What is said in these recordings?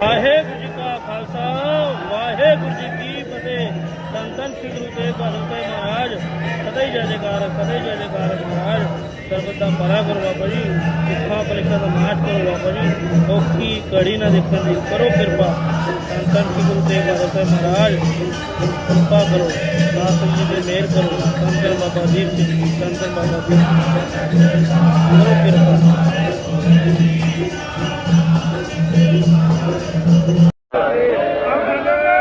ਵਾਹਿਗੁਰੂ ਜੀ ਕਾ ਖਾਲਸਾ, ਵਾਹਿਗੁਰੂ ਜੀ ਕੀ ਫਤਿਹ। ਧੰਨ ਧੰਨ ਸ੍ਰੀ ਗੁਰੂ ਤੇਗ ਬਹਾਦਰ ਸਾਹਿਬ ਮਹਾਰਾਜ, ਸਦਾ ਹੀ ਜੈ ਜੈਕਾਰ, ਸਦਾ ਹੀ ਜੈ ਜੈਕਾਰ ਮਹਾਰਾਜ। ਸਰਬਤ ਦਾ ਭਲਾ ਕਰੋ ਬਾਬਾ ਜੀ ਦੁੱਖਾਂ ਪਲੇਖਾਂ ਦਾ ਨਾਸ਼ ਕਰੋ ਬਾਬਾ ਜੀ। ਔਖੀ ਕੜੀ ਨਾ ਦੇਖਣ ਦੀ ਕਰੋ ਕਿਰਪਾ। ਧੰਨ ਧੰਨ ਸ੍ਰੀ ਗੁਰੂ ਤੇਗ ਬਹਾਦਰ ਸਾਹਿਬ ਮਹਾਰਾਜ, ਕਿਰਪਾ ਕਰੋ, ਨਾਥ ਜੀ ਦੇ ਮਿਹਰ ਕਰੋ। ਧੰਨ ਧੰਨ ਬਾਬਾ ਦੀਪ ਸਿੰਘ ਜੀ ਧੰਨ ਬਾਬਾ ਦੀਪ ਕਰੋ ਕਿਰਪਾ। Thank you.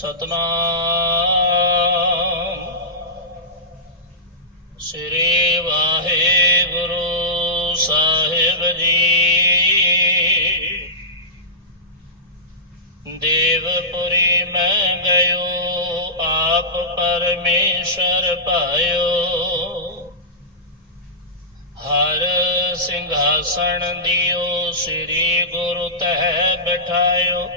ਸਤਨਾਮ। ਸ੍ਰੀ ਵਾਹਿਗੁਰੂ ਸਾਹਿਬ ਜੀ। ਦੇਵਪੁਰੀ ਮੈਂ ਗਇਓ, ਆਪ ਪਰਮੇਸ਼ਰ ਪਾਇਓ। ਹਰ ਸਿੰਘਾਸਣ ਦਿਓ, ਸ੍ਰੀ ਗੁਰੂ ਤਹਿ ਬਿਠਾਇਓ।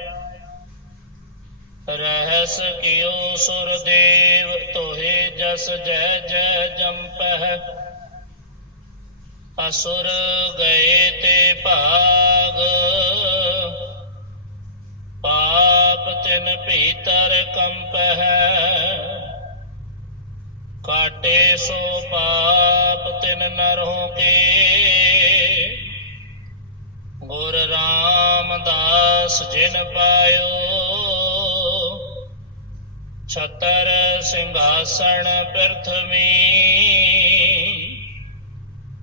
ਰਹਿਸ ਕਿਓ ਸੁਰਦੇਵ ਤੋਹੇ ਜਸ ਜੈ ਜੈ ਜੰਪਹਿ ਅਸੁਰ ਗਏ ਤੇ ਭਾਗ, ਪਾਪ ਤਿਨ ਭੀਤਰ ਕੰਪਹਿ। ਕਾਟੇ ਸੋ ਪਾਪ ਤਿਨ ਨਰੋਂ ਕੇ। ਗੁਰ ਰਾਮਦਾਸ ਜਿਨ ਪਾਇਓ ਛਤਰ ਸਿੰਘਾਸਣ ਪ੍ਰਥਮੀ।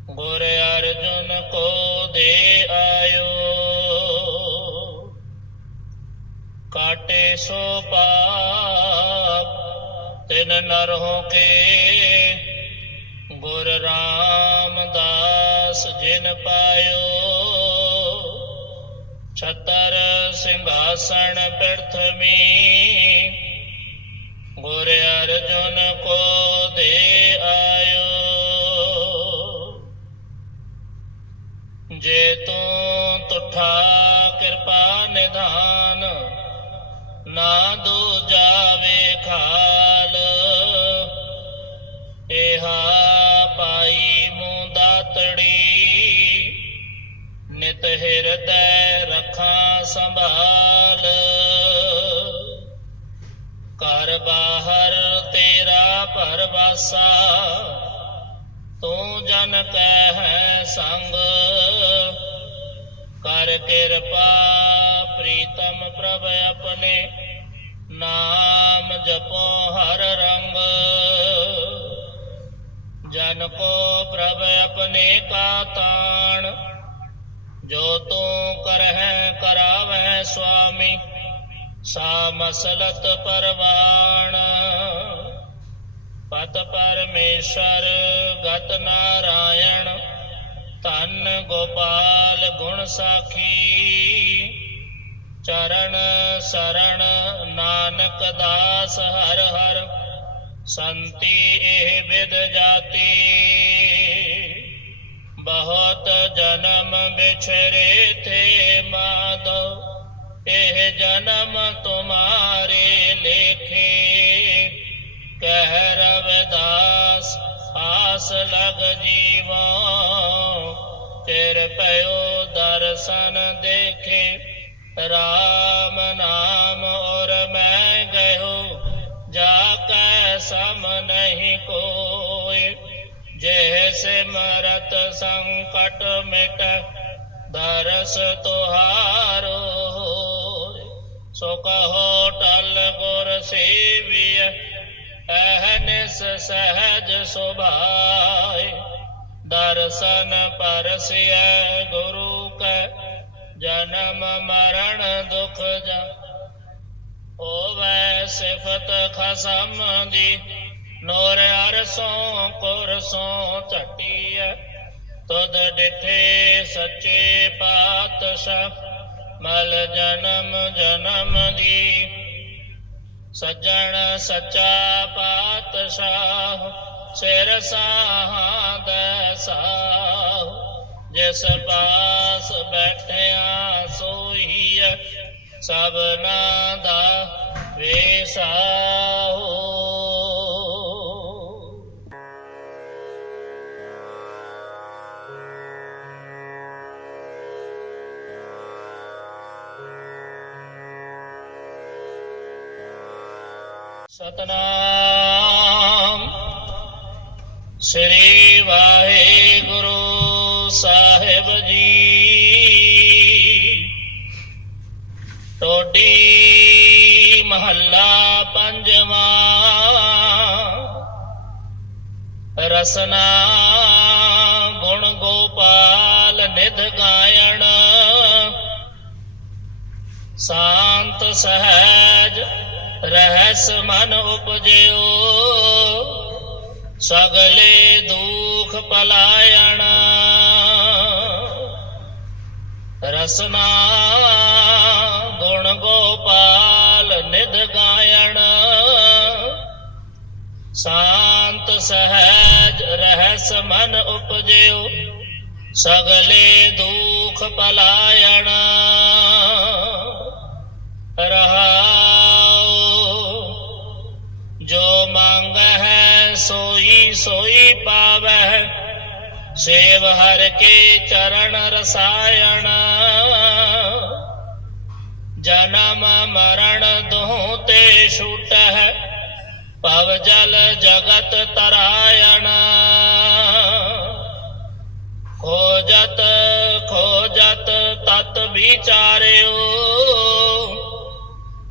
ਗੁਰ ਅਰਜੁਨ ਕੋ ਦੇ ਆਇਓ। ਕਾਟੇ ਸੋ ਪਾਪ, ਤਿਨ ਨਰੋਂ ਕੇ। ਗੁਰ ਰਾਮਦਾਸ ਜਿਨ ਪਾਇਓ। ਛਤਰ ਸਿੰਘਾਸਣ ਪ੍ਰਥਮੀ। ਗੁਰ ਅਰਜੁਨ ਕੋ ਦੇ ਆਇਓ। ਜੇ ਤੂੰ ਤੁਠਾ ਕਿਰਪਾ ਨਿਧਾਨ ਨਾ ਦੋ ਜਾਵੇ ਖਾਲ ਇਹਾ ਪਾਈ ਮੁੰਦਾਤੜੀ ਨਿਤ ਹਿਰਦੈ ਰੱਖਾਂ ਸੰਭਾਲ। ਘਰ ਬਾਹਰ ਤੇਰਾ ਪਰਵਾਸਾ ਤੂੰ ਜਨ ਕਹਿ ਸੰਗ। ਕਰ ਕਿਰਪਾ ਪ੍ਰੀਤਮ ਪ੍ਰਭ ਆਪਣੇ ਨਾਮ ਜਪੋ ਹਰ ਰੰਗ। ਜਨ ਕੋ ਪ੍ਰਭ ਆਪਣੇ ਕਾ ਤਾਣ, ਜੋ ਤੂੰ ਕਰਹਿ ਕਰਾਵੈ ਸੁਆਮੀ। ਸਾ ਪਰਵਾਣ। ਪਤ ਪਰਮੇਸ਼ਰ ਗਤ ਨਾਰਾਇਣ, ਧੰਨ ਗੋਪਾਲ ਗੁਣ ਸਾਖੀ। ਚਰਨ ਸਰਣ ਨਾਨਕ ਦਾਸ ਹਰ ਹਰ, ਸੰਤੀ ਇਹ ਵਿਦ ਜਾਤੀ। ਬਹੁਤ ਜਨਮ ਵਿਛਰੇ ਥੇ ਮਾਧੋ ਇਹ ਜਨਮ ਤੁਮਾਰੇ ਲੇਖੇ ਕਹਿ ਰਵਿਦਾਸ ਆਸ ਲਗ ਜੀਵੋ ਤੇਰੇ ਪਇਓ ਦਰਸ਼ਨ ਦੇਖੇ ਰਾਮ ਨਾਮ ਔਰ ਮੈਂ ਗਇਓ ਜਾ ਕੈ ਸਮ ਨਹੀਂ ਕੋਇ ਜੇ ਸਿਮਰਤ ਸੰਕਟ ਮਿਟ ਦਰਸ ਤੁਹਾਰੋ ਹੋਇ। ਸੋ ਕਹੋ ਟਲ ਗੁਰ ਸੇਵੀਐ ਅਹਨਿਸ ਸਹਜ ਸੁਭਾਇ ਦਰਸ਼ਨ ਪਰਸਿਐ ਗੁਰੂ ਕੈ ਜਨਮ ਮਰਨ ਦੁਖ ਜਾ ਹੋਵੈ ਸਿਫਤ ਖਸਮ ਦੀ ਨੋਰ ਅਰਸੋਂ ਕੁਰਸੋਂ ਝਟੀਐ ਤੁਧ ਡਿਠੇ ਸੱਚੇ ਪਾਤਸ਼ਾਹ ਮਲ ਜਨਮ ਜਨਮ ਦੀ। ਸੱਜਣ ਸੱਚਾ ਪਾਤਸ਼ਾਹ, ਸਿਰ ਸਾਹਾਦ ਸਾਹ ਜਿਸ ਪਾਸ ਬੈਠਿਆ ਸੋਈਐ ਸਭਨਾ ਦਾ ਵੇਸਾਹੋ ਸਤਨਾਮ। ਸ੍ਰੀ ਵਾਹਿਗੁਰੂ ਸਾਹਿਬ ਜੀ। ਟੋਡੀ ਮਹੱਲਾ ਪੰਜਵਾਂ। ਰਸਨਾ ਗੁਣ ਗੋਪਾਲ ਨਿਧ ਗਾਇਣ। ਸ਼ਾਂਤ ਸਹਿਜ ਰਹਿਸ ਮਨ ਉਪਜਿਓ, ਸਗਲੇ ਦੁਖ ਪਲਾਇਣ। ਰਸਨਾ ਗੁਣ ਗੋਪਾਲ ਨਿਧ ਗਾਇਣ। ਸ਼ਾਂਤ ਸਹਿਜ ਰਹਿਸ ਮਨ ਉਪਜਿਓ, ਸਗਲੇ ਦੁਖ ਪਲਾਇਣ। ਰਹਾਉ ਮੰਗ ਹੈ ਸੋਈ ਸੋਈ ਪਾਵੈ ਸੇਵ ਹਰ ਕੇ ਚਰਨ ਰਸਾਇਣ। ਜਨਮ ਮਰਨ ਦੋਹ ਤੇ ਛੂਟੈ ਭਵ ਜਲ ਜਗਤ ਤਰਾਇਣ। ਖੋਜਤ ਖੋਜਤ ਤਤ ਵਿਚਾਰਿਓ।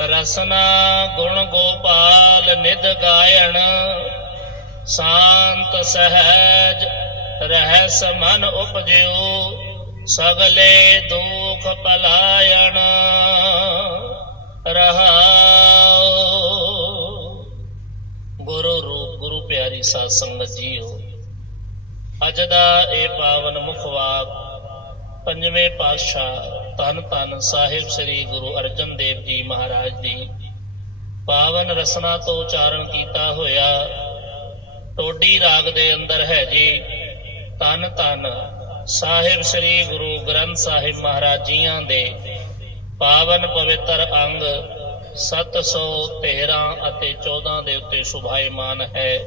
ਰਸਨਾ ਗੁਣ ਗੋਪਾਲ ਨਿਧ ਗਾਇਣ, ਸ਼ਾਂਤ ਸਹਿਜ ਰਹਿਸ ਮਨ ਉਪਜਿਓ, ਸਗਲੇ ਦੁਖ ਪਲਾਇਣ ਰਹਾਉ ਗੁਰੂ ਰੂਪ, ਗੁਰੂ ਪਿਆਰੀ ਸਾਧ ਸੰਗਤ ਜੀਓ, ਅੱਜ ਦਾ ਇਹ ਪਾਵਨ ਮੁਖਵਾਕ ਪੰਜਵੇਂ ਪਾਤਸ਼ਾਹ ਧੰਨ ਧੰਨ ਸਾਹਿਬ ਸ੍ਰੀ ਗੁਰੂ ਅਰਜਨ ਦੇਵ ਜੀ ਮਹਾਰਾਜ ਦੀ ਪਾਵਨ ਰਸਨਾ ਤੋਂ ਉਚਾਰਨ ਕੀਤਾ ਹੋਇਆ ਟੋਡੀ ਰਾਗ ਦੇ ਅੰਦਰ ਹੈ ਜੀ। ਧੰਨ ਧੰਨ ਸਾਹਿਬ ਸ੍ਰੀ ਗੁਰੂ ਗ੍ਰੰਥ ਸਾਹਿਬ ਮਹਾਰਾਜ ਜੀਆਂ ਦੇ ਪਾਵਨ ਪਵਿੱਤਰ ਅੰਗ 713 ਅਤੇ 14 ਦੇ ਉੱਤੇ ਸੁਭਾਈਮਾਨ ਹੈ।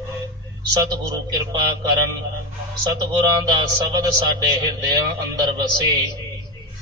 ਸਤਿਗੁਰੂ ਕਿਰਪਾ ਕਰਨ, ਸਤਿਗੁਰਾਂ ਦਾ ਸ਼ਬਦ ਸਾਡੇ ਹਿਰਦਿਆਂ ਅੰਦਰ ਵਸੇ।